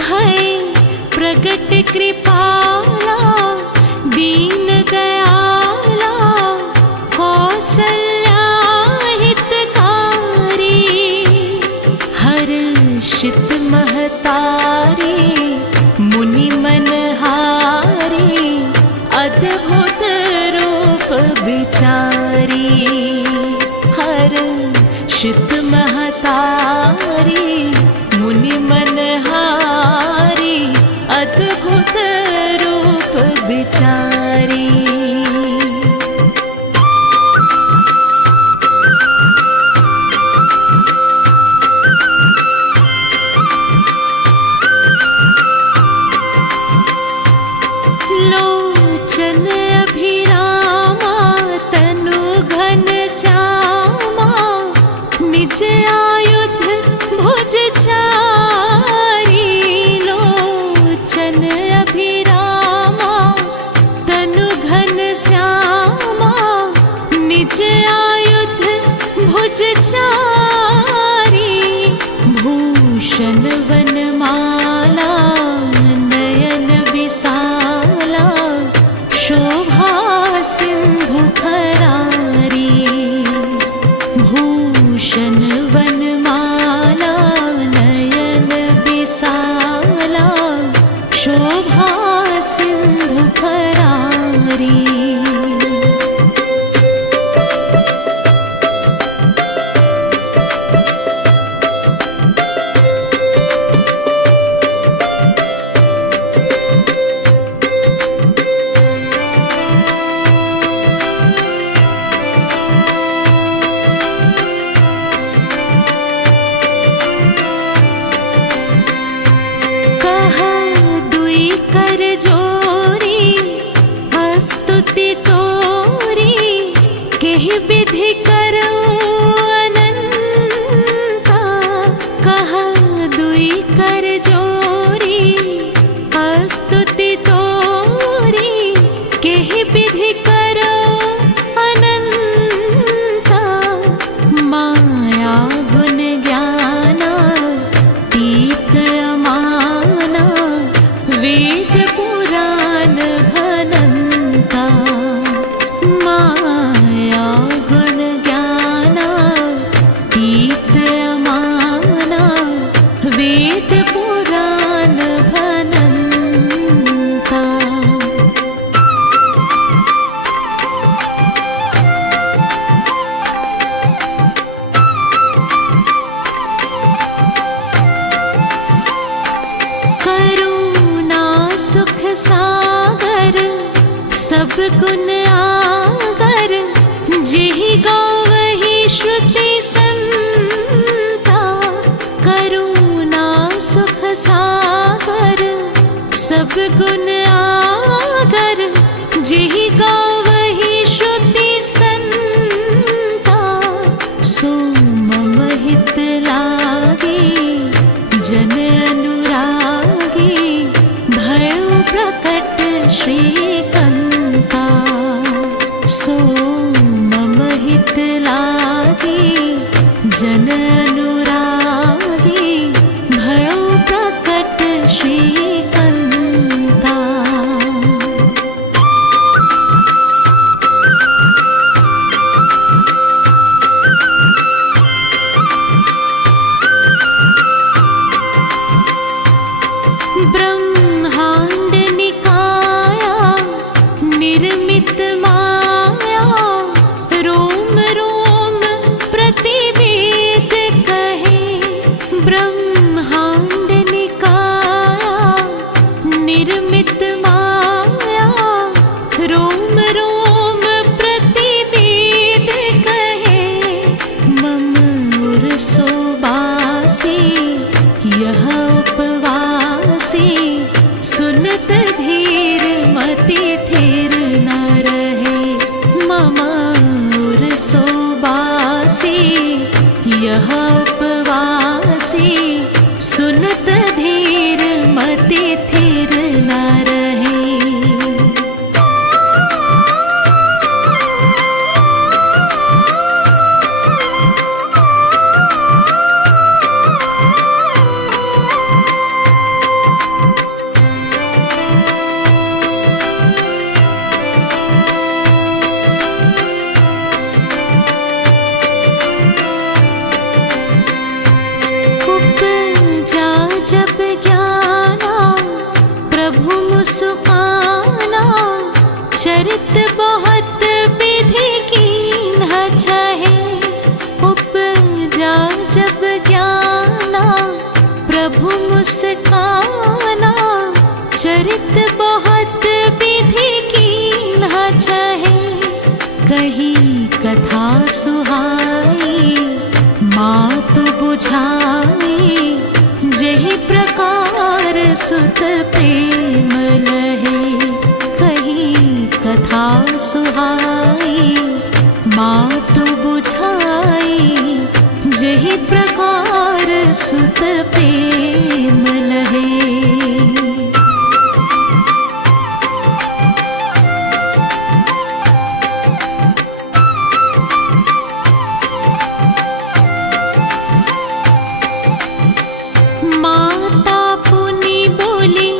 भय प्रगट कृपाला, दीन दयाला, कौसल्या हितकारी, हर्षित महतारी, मुनि मनहारी, अद्भुत रूप विचारी, हर्षित महतारी, मुनि मनहारी, अद्भुत रूप विचारी। लोचन अभिरामा, तनु घन श्यामा, निज आयुध भुज चारी। लोचन अभिरामा, तनु घन श्यामा, निज आयुध भुज चारी। भूषण वनमाला, नयन विशाला, शोभा सिंधु खरारी। भूषण वनमाला, नयन विशाला, शोभा सिंधु खरारी। कर जोरी, स्तुति तोरी, केहि विधि करूं अनंता। कह दुई कर जोरी, स्तुति तोरी, केहि विधि करूं अनंता। माया गुण ज्ञाना, तीत अमाना, वेद पुराण भनंता। माया गुण ज्ञाना, तीत अमाना, वेद पुराण भनंता। सुख सागर, सब गुण आगर, जेहि गावहि श्रुति संता। करुणा सुख सागर, सब गुण आगर, जेहि गावहि श्रुति संता। सो मम हित लागे, जन अनुरागी, भयउ प्रकट श्रीकंता। सो मम हित लागे, जन अनुरागी, भयउ प्रकट श्रीकंता। सुत प्रेम लहे, कहीं कथा सुहाई मातु बुझाई, जेहि प्रकार सुत प्रेम लहे। माता पुनि बोली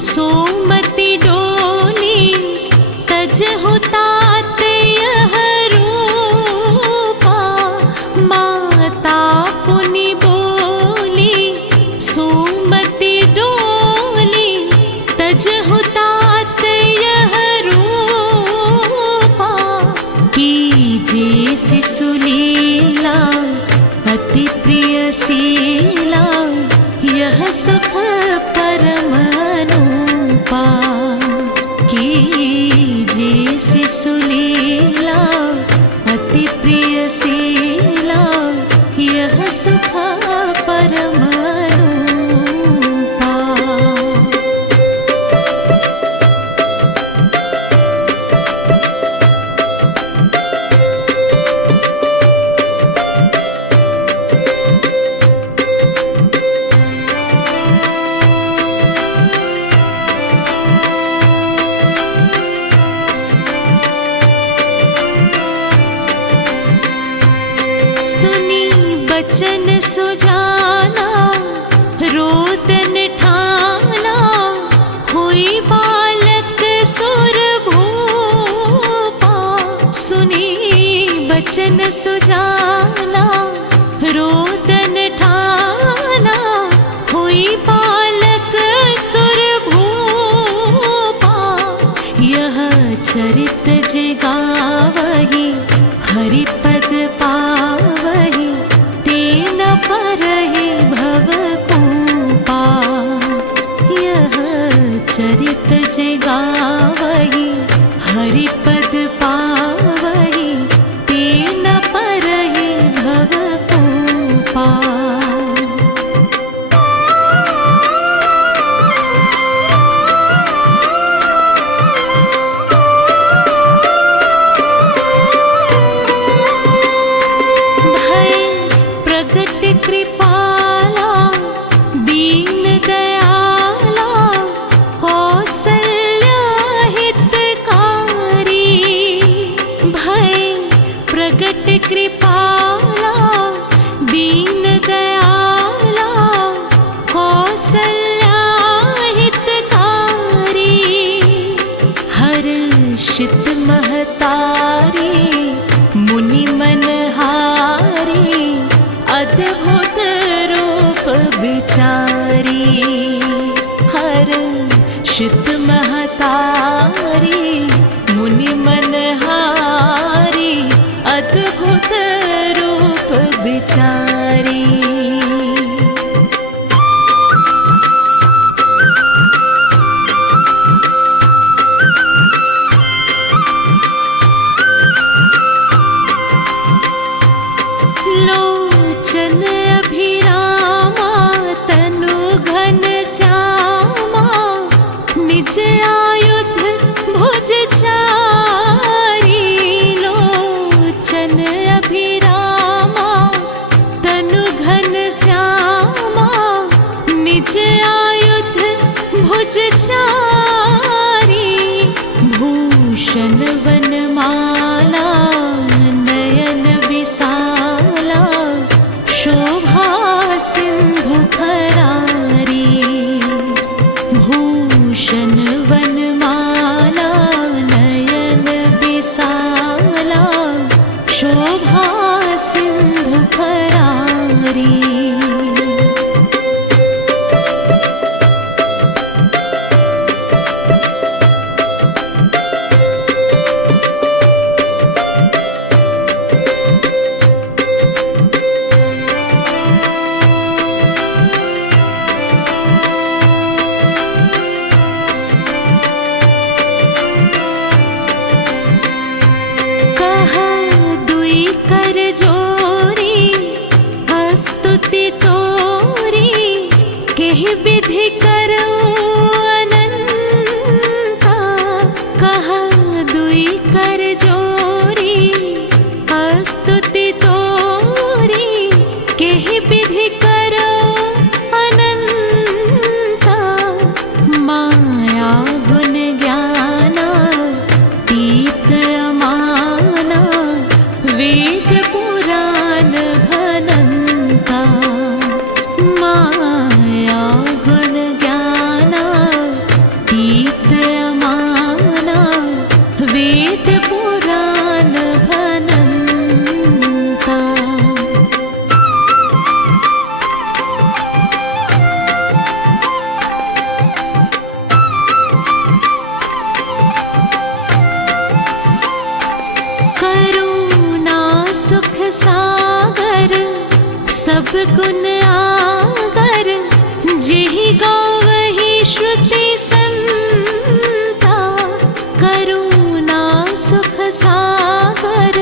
सोमति डोली, तजहु तात यह रूपा। माता पुनि बोली सोमति डोली, तजहु तात यह रूपा। कीजे शिशुलीला अति प्रिय शीला, यह सुख परम अनूपा। कीजे शिशुलीला अति प्रिय शीला, यह सुख परम अनूपा। सुनी बचन सुजाना, रोदन ठाना, हुई बालक सुर भूपा। सुनी बचन सुजाना, रोदन ठाना, हुई बालक सुर भूपा। यह चरित जगावही, हरिपद पावही, तेन परहि भवकूपा। यह चरित जगावही, हरिपद पावही, तेन परहि भवकूपा। कृपाला दीन दयाला, कौसल्या हितकारी। भय प्रगट कृपाला दीन दयाला, कौसल्या हितकारी। हर्षित महतारी मुनि मनहारी, अद्भुत रूप विचारी। हर्षित महतारी मुनि मनहारी, अद्भुत रूप विचारी। लोचन अभिरामा, तनु घन श्यामा, निज आयुध भुज चारी। लोचन अभिरामा, तनु घन श्यामा, निज आयुध भुज चारी। भूषण वनमाला, नयन विशाला, शोभा सिंधु खरारी। भूषण वनमाला, नयन विशाला, शोभा सिंधु खरारी। विधि करो अनंता, कहा दुई कर जोरी स्तुति तोरी। केहि विधि करो अनंता, माया गुण ज्ञाना तीत अमाना। वेद पुराण भनंता, माया गुण ज्ञाना तीत अमाना। वेद पुराण भनंता। करुणा सुख सागर सब गुण आगर। जेहि गावहि श्रुति संता, करुणा सुख सागर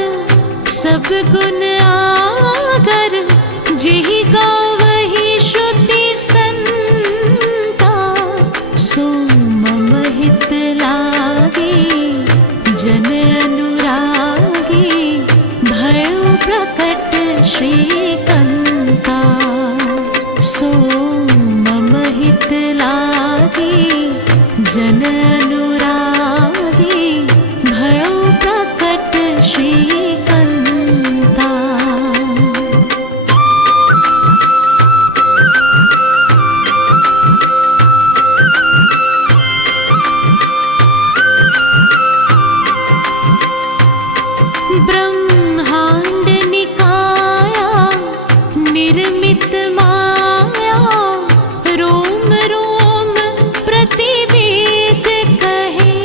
सब गुण आगर। जेहि गावहि श्रुति संता, सो मम हित लागे जन अनुरागी। भयो प्रकट श्रीकंता, सो मम हित लागे जन अनुरागी। भयो प्रकट श्रीकंता। ब्रह्मांड निकाया निर्मित माया। रोम रोम प्रतिवेद कहे,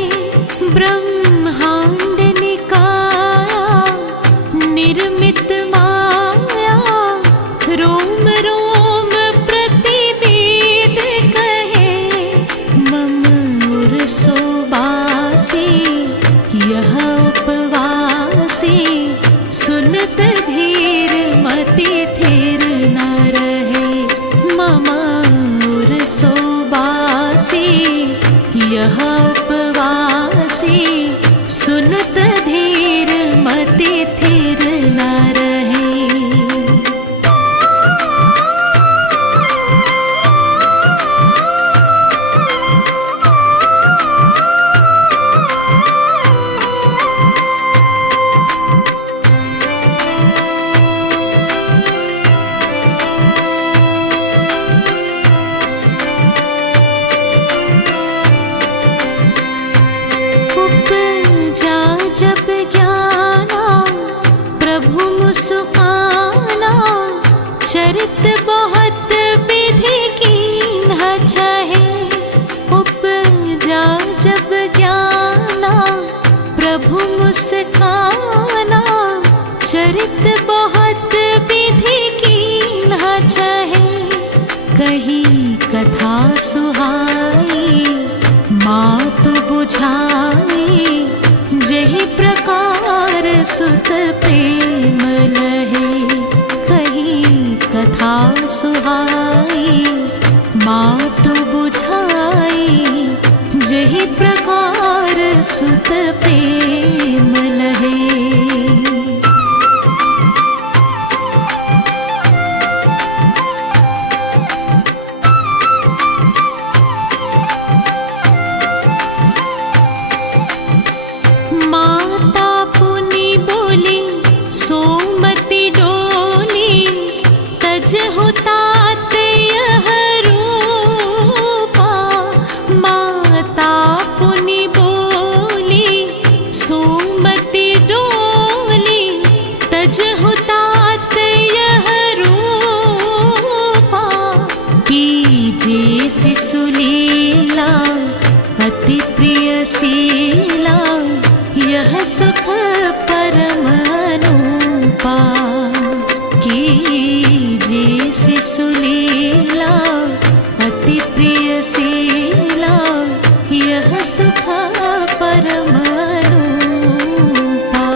ब्रह्मांड निकाया निर्मित माया। रोम रोम प्रतिवेद कहे, मम उर सोबासी यह उपवासी। सुनत धीर मति थिर न रहे, मम उर सोबासी यह उपवासी। सुनत धीर मति थिर न रहे। उपजा जब ज्ञाना प्रभु मुस्काना। चरित बहुत विधि कीन्ह छहे, उपजा जब ज्ञाना प्रभु मुस्काना। चरित बहुत विधि कीन्ह छहे, कही कथा सुहाई मातु बुझाई। जेहि प्रकार सुत प्रेम लहे, कही कथा सुहाई मातु बुझाई। जेहि प्रकार सुत प्रेम लहे। माता पुनि बोली सोमति डोली। तजहु तात यह रूपा, माता पुनि बोली सोमति डोली। तजहु तात यह रूपा, कीजे शिशुलीला अति प्रिय शीला। यह सुख परम अनूपा, कीजे शिशुलीला अति प्रिय शीला। यह सुख परम अनूपा।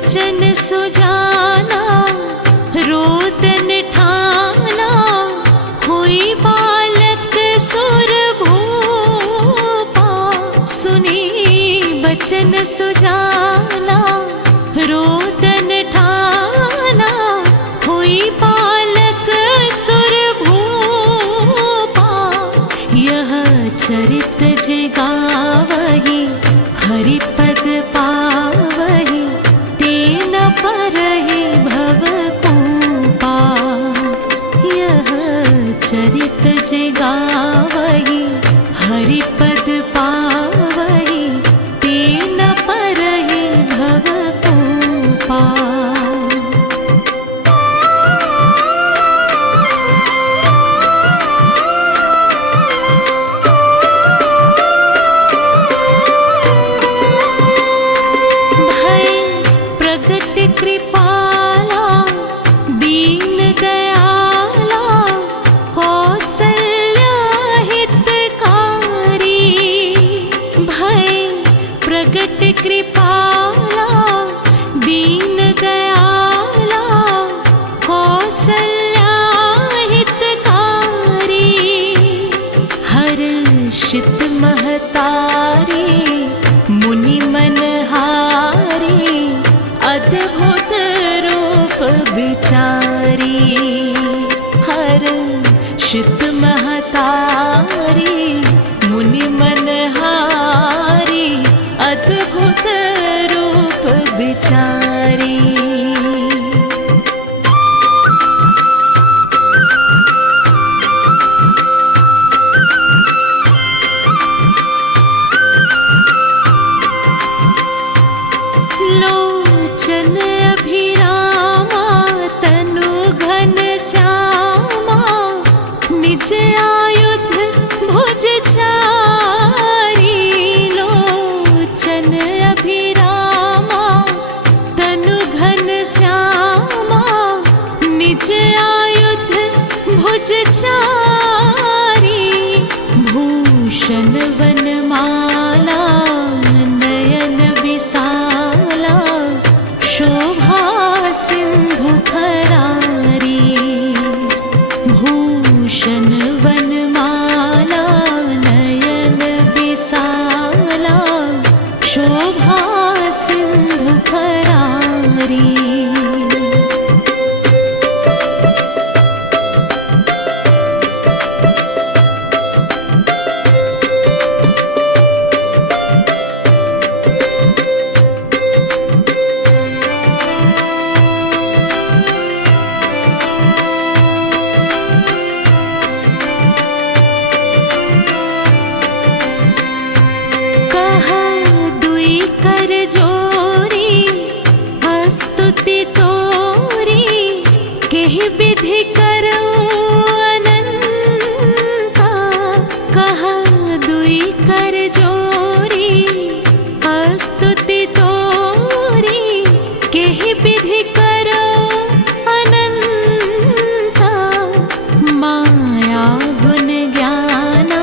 बचन सुजाना रोदन ठाना हुई बालक सुर भूपा। सुनी बचन सुजाना रोदन ठाना हुई बालक सुर भूपा। यह चरित जिगावहि हरिपद पावहि तेन परहि भवकूपा। यह चरित जिगावहि हरिपद पावहि तेन परहि भवकूपा। कृपाला दीन दयाला कौसल्या हितकारी। भय प्रगट कृपाला दीन दयाला कौसल्या हितकारी। हर्षित महतारी मुनि मनहारी अद्भुत रूप विचारी। हर्षित महतारी मुनि मनहारी अद्भुत रूप विचारी। लोचन अभिरामा तनु घन श्यामा निज आयुध भुज चारी। लोचन अभिरामा तनु घन श्यामा निज आयुध भुज चारी। भूषण वनमाला नयन विशाला शोभा सिंधु खरारी। भूषण वनमाला नयन विशाला शोभा सिंधु खरारी। कर जोरी स्तुति तोरी केहि विधि करूं अनंता। कह दुई कर जोरी स्तुति तोरी केहि विधि करूं अनंता। माया गुण ज्ञाना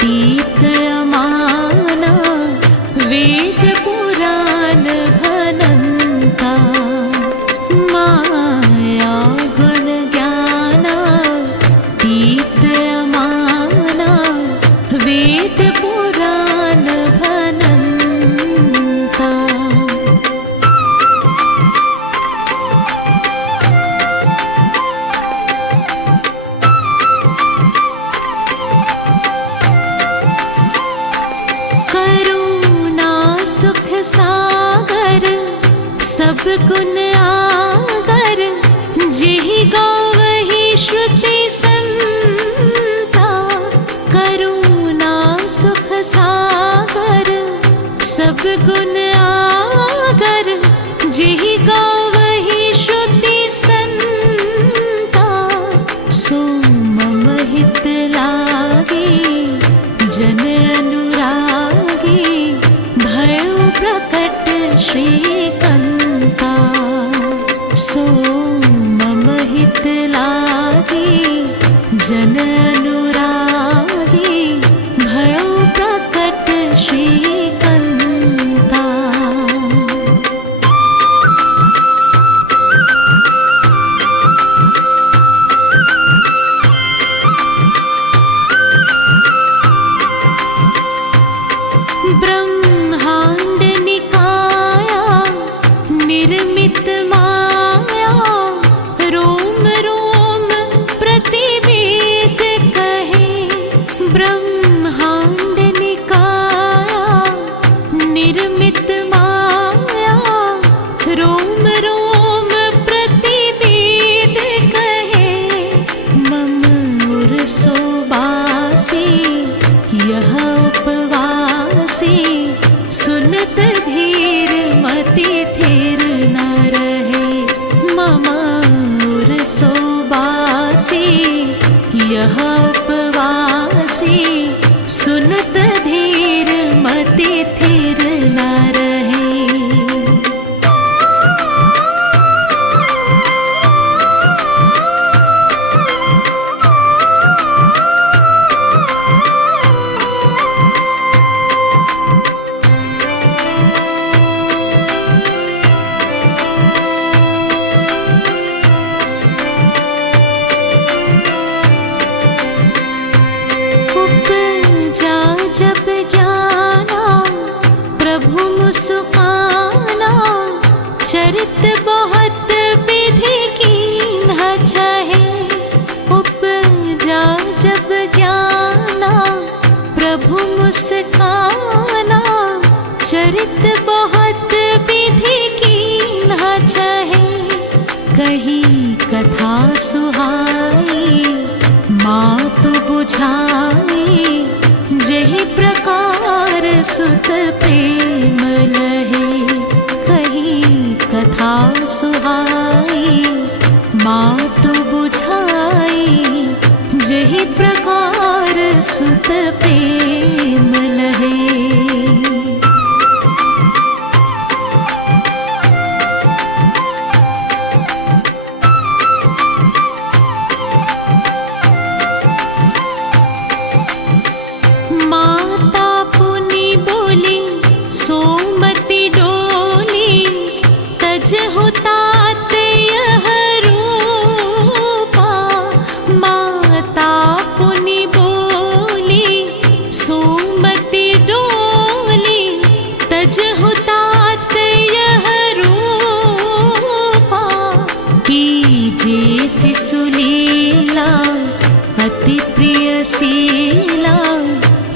तीत अमाना वेद पुराण भनंता। माया गुण ज्ञाना तीत अमाना वेद पुराण भनंता। सुख सागर सब गुण आगर जेहि गावहि श्रुति संता। करुणा सुख सागर सब गुण आगर जेहि गावहि श्रुति संता। सो मम हित लागे जन अनुरागी भयो प्रकट श्रीकंता। सो मम हित लागे जन अनुरागी भयो प्रकट श्रीकंता। चरित बहुत विधि कीन्ह छहे, उपजा जब ज्ञाना प्रभु मुस्काना। चरित बहुत विधि कीन्ह छहे, कही कथा सुहाई मात बुझाई। जेहि प्रकार सुत प्रेम लहे, कही कथा सुहाई मात बुझाई। जेहि प्रकार सुत प्रेम लहे। शिशुलीला अति प्रिय शीला,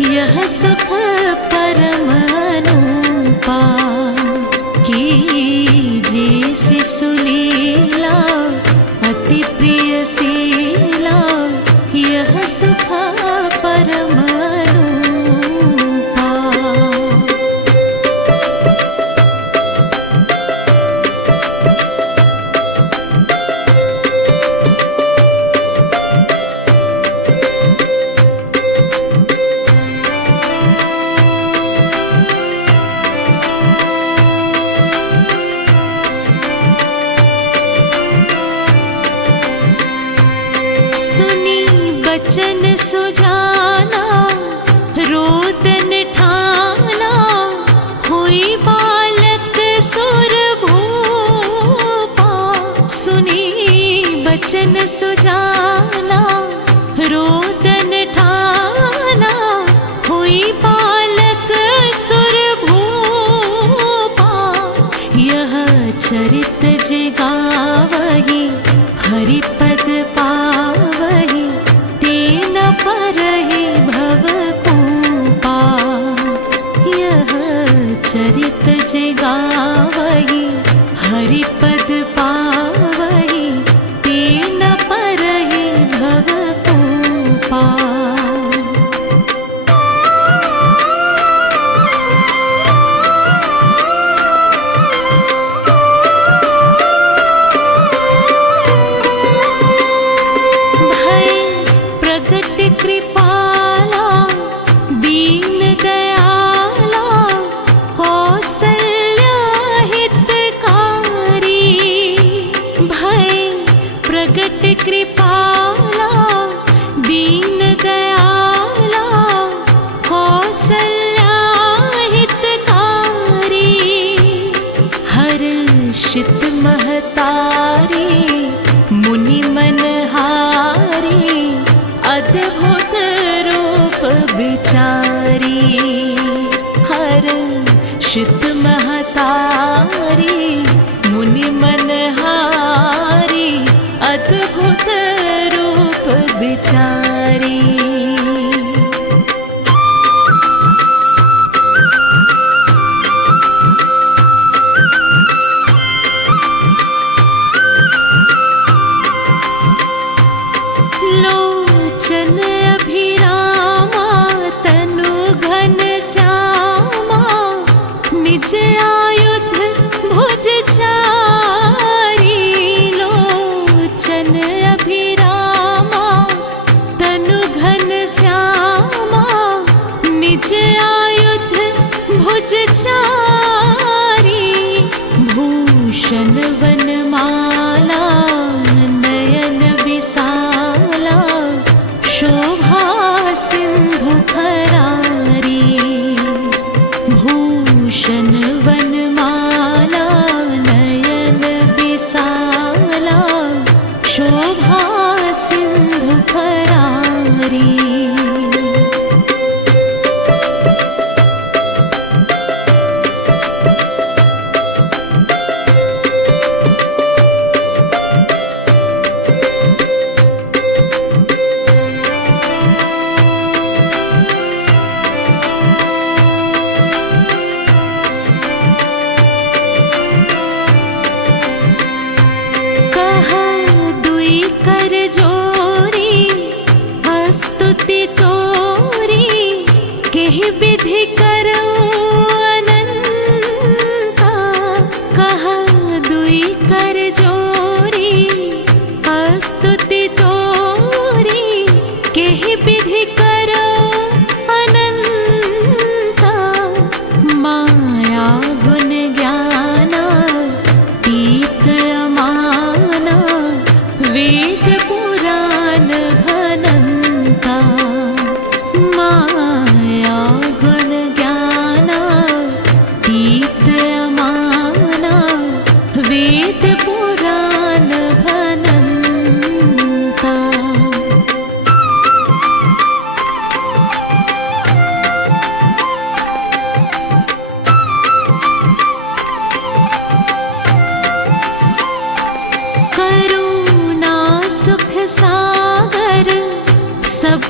यह सुख परम अनूपा। कीजे शिशुलीला अति प्रिय शीला, यह सुख परम अनूपा। बचन सुजाना रोदन ठाना, हुई बालक सुर भूपा। सुनी बचन सुजाना रोदन ठाना, हुई बालक सुर भूपा। यह चरित जिगावही हरिपद पावही, तेन परहि भव कूपा। यह चरित जिगावही हरिपद पावही, तेन परहि भव कूपा। कृपाला दीन दयाला, कौसल्या हितकारी। भय प्रगट कृपाला दीन दयाला, कौसल्या हितकारी। हर्षित महतारी मुनि मनहारी, अद्भुत रूप विचारी। हर्षित महतारी मुनि मनहारी, अद्भुत रूप विचारी।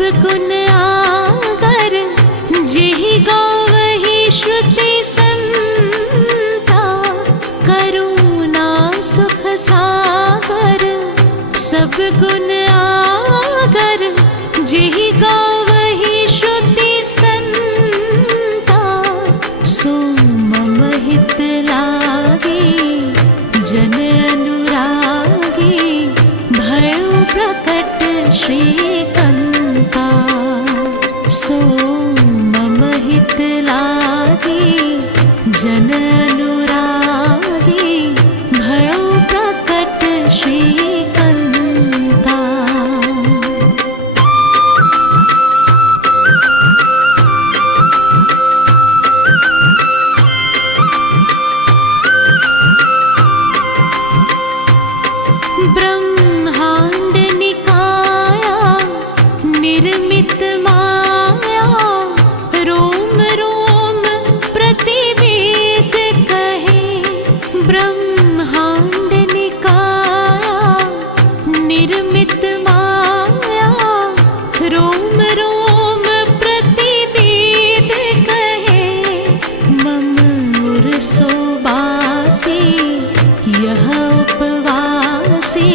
गुण आगर जेहि गावहि श्रुति संता। करुणा सुख सागर सब गुण आगर जेहि गावहि श्रुति संता। सो मम हित लागे जन अनुरागी भयो प्रकट श्रीकंता। सो मम हित लागे जन अनुरागी भयो प्रकट श्रीकंता। ब्रह्मांड निकाया निर्मित माया रोम रोम प्रतिवेद कहे। ब्रह्मांड निकाया निर्मित माया रोम रोम प्रतिवेद कहे। मम उर सोबासी यह उपवासी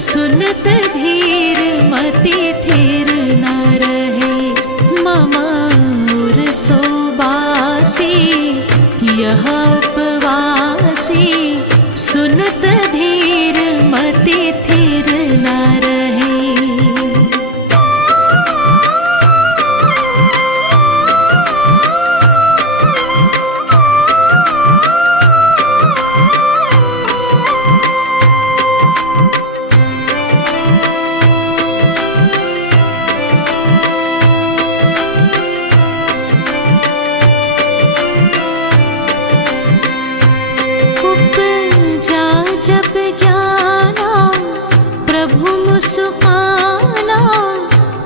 सुनत धीर मति थिर न रहे। मम उर सोबासी यह उपवासी सुनत धीर मति थिर न रहे। उपजा जब ज्ञाना प्रभु मुस्काना।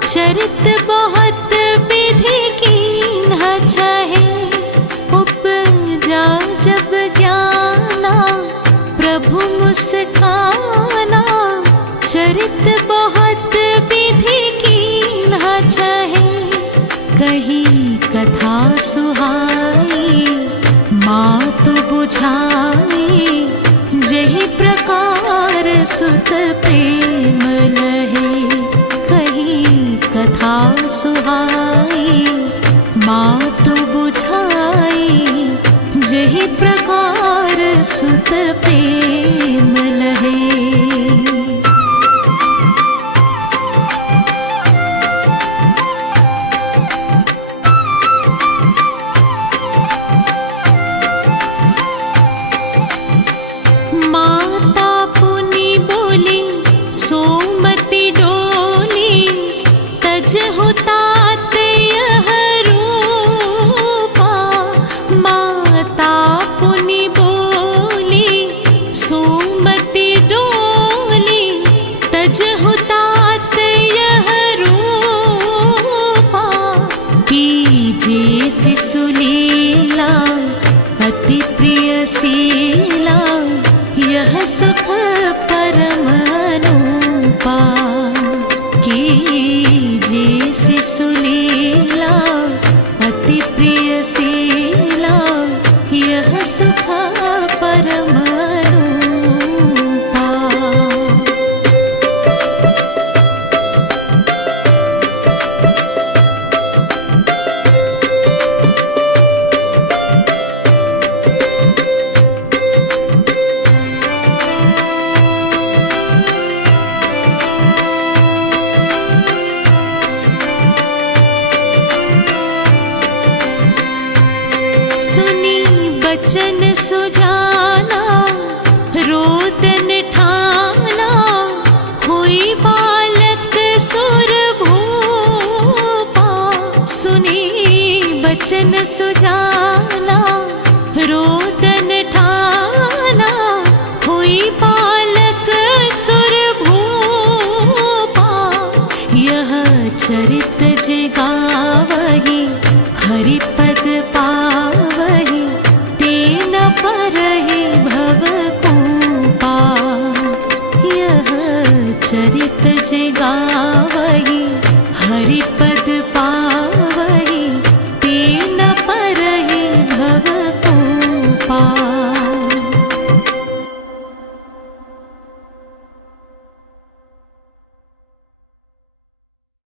चरित बहुत विधि कीन्ह छहे। उपजा जब ज्ञाना प्रभु मुस्काना। चरित बहुत विधि कीन्ह छहे। कही कथा सुहाई मातु बुझाई। जेहि प्रकार सुत प्रेम लहे। कही कथा सुहाई मातु बुझाई। जेहि प्रकार सुत प्रेम लहे। माता पुनि बोली सोमति डोली। तजहु तात यह रूपा। माता पुनि बोली सोमति डोली। तजहु तात यह रूपा। कीजे शिशु लीला अति प्रिय शीला। यह सुख परम अनूपा। कीजे शिशु लीला अति प्रिय शीला। यह सुख परम अनूपा। बचन सुजाना रोदन ठाना। हुई बालक सुर भूपा। सुनी बचन सुजाना रोदन ठाना। हुई बालक सुर भूपा। यह चरित जगावहि हरिपद पावहि। तेन परहि भवकूपा। यह चरित जगावहि